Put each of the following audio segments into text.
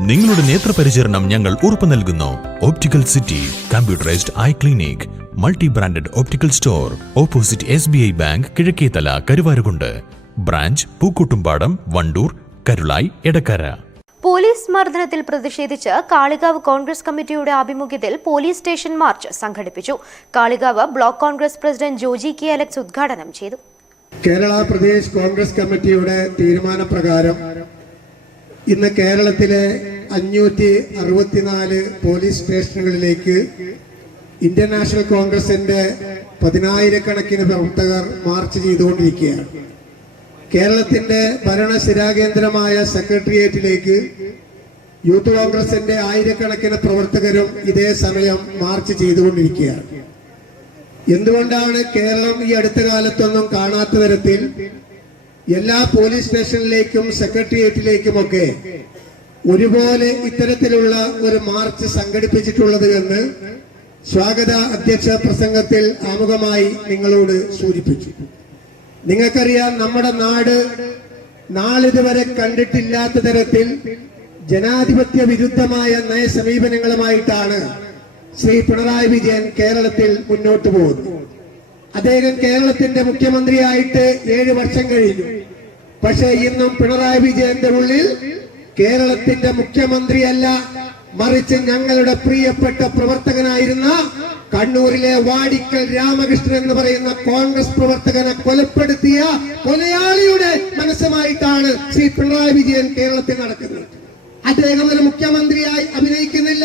നിങ്ങളുടെ നേത്രപരിചരണം ഞങ്ങൾ ഉറപ്പു നൽകുന്നു. Optical city computerised eye clinic multi branded optical store opposite S B I bank Kizhakkethala Karuvarakundu branch Pookkottumpadam Wandoor Karulai Edakkara police മർദ്ദനത്തിൽ പ്രതിഷേധിച്ച് കാളികാവ് കോൺഗ്രസ് കമ്മിറ്റിയുടെ ആഭിമുഖ്യത്തിൽ police station march സംഘടിപ്പിച്ചു. Kalikavu block Congress president Joji K Alex ഉദ്ഘാടനം ചെയ്തു. കേരള പ്രദേശ് കോൺഗ്രസ് കമ്മിറ്റിയുടെ തീരുമാനപ്രകാരം ഇന്ന് കേരളത്തിലെ അഞ്ഞൂറ്റി അറുപത്തിനാല് പോലീസ് സ്റ്റേഷനുകളിലേക്ക് ഇന്ത്യൻ നാഷണൽ കോൺഗ്രസിന്റെ പതിനായിരക്കണക്കിന് പ്രവർത്തകർ മാർച്ച് ചെയ്തുകൊണ്ടിരിക്കുകയാണ്. കേരളത്തിന്റെ ഭരണശിരാകേന്ദ്രമായ സെക്രട്ടേറിയറ്റിലേക്ക് യൂത്ത് കോൺഗ്രസിന്റെ ആയിരക്കണക്കിന് പ്രവർത്തകരും ഇതേ സമയം മാർച്ച് ചെയ്തുകൊണ്ടിരിക്കുകയാണ്. എന്തുകൊണ്ടാണ് കേരളം ഈ അടുത്ത കാലത്തൊന്നും കാണാത്ത തരത്തിൽ എല്ലാ പോലീസ് സ്റ്റേഷനിലേക്കും സെക്രട്ടേറിയറ്റിലേക്കുമൊക്കെ ഒരുപോലെ ഇത്തരത്തിലുള്ള ഒരു മാർച്ച് സംഘടിപ്പിച്ചിട്ടുള്ളത് എന്ന് സ്വാഗത അധ്യക്ഷ പ്രസംഗത്തിൽ ആമുഖമായി നിങ്ങളോട് സൂചിപ്പിച്ചു. നിങ്ങൾക്കറിയാം നമ്മുടെ നാട് നാളിതുവരെ കണ്ടിട്ടില്ലാത്ത തരത്തിൽ ജനാധിപത്യ വിരുദ്ധമായ നയസമീപനങ്ങളുമായിട്ടാണ് ശ്രീ പിണറായി വിജയൻ കേരളത്തിൽ മുന്നോട്ട് പോകുന്നു അദ്ദേഹം കേരളത്തിന്റെ മുഖ്യമന്ത്രിയായിട്ട് ഏഴ് വർഷം കഴിഞ്ഞു. പക്ഷെ ഇന്നും പിണറായി വിജയന്റെ ഉള്ളിൽ കേരളത്തിന്റെ മുഖ്യമന്ത്രിയല്ല മറിച്ച് ഞങ്ങളുടെ പ്രിയപ്പെട്ട പ്രവർത്തകനായിരുന്ന കണ്ണൂരിലെ വാടിക്കൽ രാമകൃഷ്ണൻ എന്ന് പറയുന്ന കോൺഗ്രസ് പ്രവർത്തകനെ കൊലപ്പെടുത്തിയ കൊലയാളിയുടെ മനസ്സുമായിട്ടാണ് ശ്രീ പിണറായി വിജയൻ കേരളത്തിൽ നടക്കുന്നത്. അദ്ദേഹം ഒരു മുഖ്യമന്ത്രിയായി അഭിനയിക്കുന്നില്ല.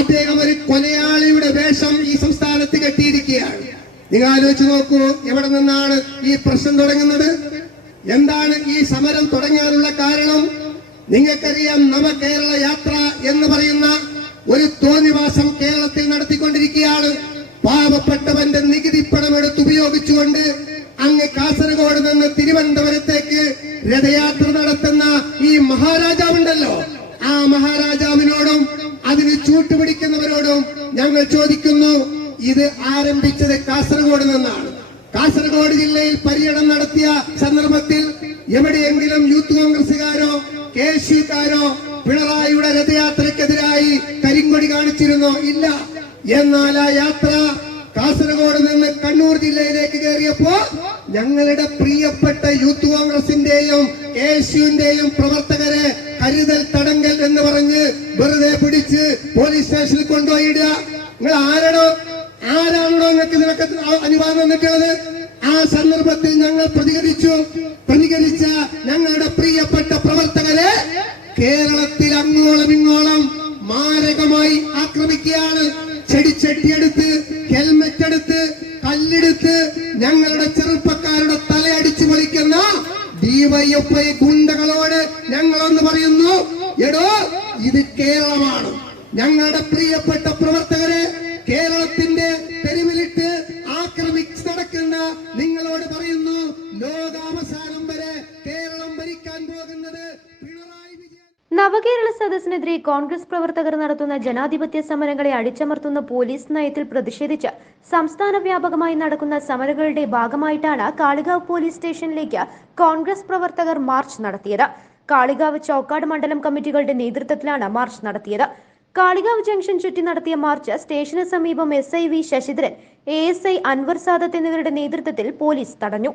അദ്ദേഹം ഒരു കൊലയാളിയുടെ വേഷം ഈ സംസ്ഥാനത്ത് കെട്ടിയിരിക്കുകയാണ്. നിങ്ങൾ ആലോചിച്ച് നോക്കൂ എവിടെ നിന്നാണ് ഈ പ്രശ്നം തുടങ്ങുന്നത്? എന്താണ് ഈ സമരം തുടങ്ങാനുള്ള കാരണം? നിങ്ങൾക്കറിയാം നവ കേരള യാത്ര എന്ന് പറയുന്ന ഒരു തോന്നിവാസം കേരളത്തിൽ നടത്തിക്കൊണ്ടിരിക്കുകയാണ്. പാവപ്പെട്ടവന്റെ നികുതി പണം എടുത്ത് ഉപയോഗിച്ചുകൊണ്ട് അങ്ങ് കാസർഗോഡ് നിന്ന് തിരുവനന്തപുരത്തേക്ക് രഥയാത്ര നടത്തുന്ന ഈ മഹാരാജാവുണ്ടല്ലോ. ആ മഹാരാജാവിനോടും അതിന് ചൂട്ടുപിടിക്കുന്നവരോടും ഞങ്ങൾ ചോദിക്കുന്നു ഇത് ആരംഭിച്ചത് കാസർഗോഡ് നിന്നാണ്. കാസർഗോഡ് ജില്ലയിൽ പര്യടനം നടത്തിയ സന്ദർഭത്തിൽ എവിടെയെങ്കിലും യൂത്ത് കോൺഗ്രസുകാരോ കെ എസ് യുക്കാരോ പിണറായിയുടെ രഥയാത്രക്കെതിരായി കരിങ്കൊടി കാണിച്ചിരുന്നോ? ഇല്ല. എന്നാൽ ആ യാത്ര കാസർഗോഡ് നിന്ന് കണ്ണൂർ ജില്ലയിലേക്ക് കയറിയപ്പോ ഞങ്ങളുടെ പ്രിയപ്പെട്ട യൂത്ത് കോൺഗ്രസിന്റെയും കെ പ്രവർത്തകരെ കരുതൽ തടങ്കൽ എന്ന് പറഞ്ഞ് വെറുതെ പിടിച്ച് പോലീസ് സ്റ്റേഷനിൽ കൊണ്ടുപോയിടുക നിങ്ങൾ ആരാണോ ആരാണോ നിങ്ങൾക്ക് നിനക്ക് അനുവാദം തന്നിട്ടുള്ളത്? ആ സന്ദർഭത്തിൽ ഞങ്ങൾ പ്രതികരിച്ചു. പ്രതികരിച്ച ഞങ്ങളുടെ പ്രിയപ്പെട്ട പ്രവർത്തകരെ കേരളത്തിൽ അങ്ങോളം ഇങ്ങോളം മാരകമായി ആക്രമിക്കുകയാണ്. ചെടിച്ചട്ടിയെടുത്ത് ഹെൽമെറ്റ് എടുത്ത് കല്ലെടുത്ത് ഞങ്ങളുടെ ചെറുപ്പക്കാരുടെ തലയടിച്ചു പൊളിക്കുന്ന ഡിവൈഎഫ്ഐ ഗുണ്ടകളോട് ഞങ്ങൾ ഞങ്ങളൊന്ന് പറയുന്നു എടോ ഇത് കേരളമാണ്. ഞങ്ങളുടെ പ്രിയപ്പെട്ട പ്രവർത്തകരെ ലോകാവസാനം വരെ കേരളം ഭരിക്കാൻ പോകുന്നത് പിണറായി വിജയൻ. നവകേരള സദസ്സിനെതിരെ കോൺഗ്രസ് പ്രവർത്തകർ നടത്തുന്ന ജനാധിപത്യ സമരങ്ങളെ അടിച്ചമർത്തുന്ന പോലീസ് നയത്തിൽ പ്രതിഷേധിച്ച് സംസ്ഥാന വ്യാപകമായി നടക്കുന്ന സമരങ്ങളുടെ ഭാഗമായിട്ടാണ് കാളികാവ് പോലീസ് സ്റ്റേഷനിലേക്ക് കോൺഗ്രസ് പ്രവർത്തകർ മാർച്ച് നടത്തിയത്. കാളികാവ് ചോക്കാട് മണ്ഡലം കമ്മിറ്റികളുടെ നേതൃത്വത്തിലാണ് മാർച്ച് നടത്തിയത്. കാളികാവ് ജംഗ്ഷൻ ചുറ്റി നടത്തിയ മാർച്ച് സ്റ്റേഷന് സമീപം S I V Sasidharan A S I Anwar Sadath എന്നിവരുടെ നേതൃത്വത്തിൽ പോലീസ് തടഞ്ഞു.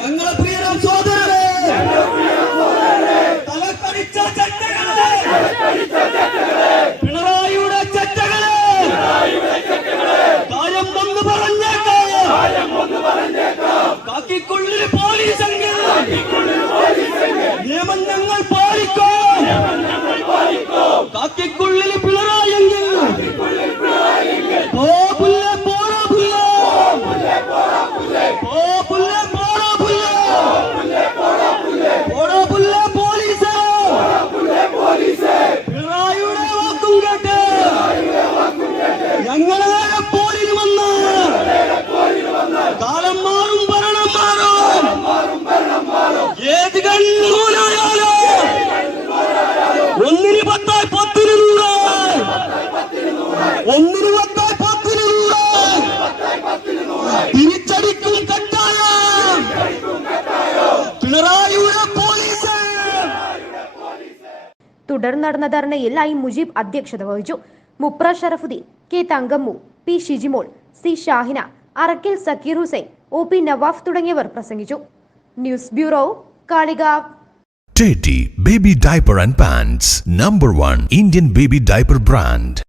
ഞങ്ങളെ പ്രിയരം സോദരരെ തലക്കടിച്ച ചട്ടകളെ പിണറായിയുടെ ചട്ടകളെ കാര്യം ഒന്ന് പറഞ്ഞേക്കാം. കാക്കിക്കുള്ളിൽ കൺകൂലായാലോ ഒന്നിന് പത്തായി പത്തിന് നൂറ് ഒന്നിന് പത്തായി പത്തിന് നൂറ് തിരിച്ചടിക്കും കട്ടായം പിണറായിയുടെ പോലീസ്. തുടർന്ന് നടന്ന ധർണയിൽ ഐ മുജീബ് അധ്യക്ഷത വഹിച്ചു. Mupra Sharafuddin K Thankammu P Shijimol C Shahina Arakkil Zakir Hussain O P Nawaf തുടങ്ങിയവർ പ്രസംഗിച്ചു. News bureau Kaliga. Teddy Baby Diaper and Pants, number one Indian baby diaper brand.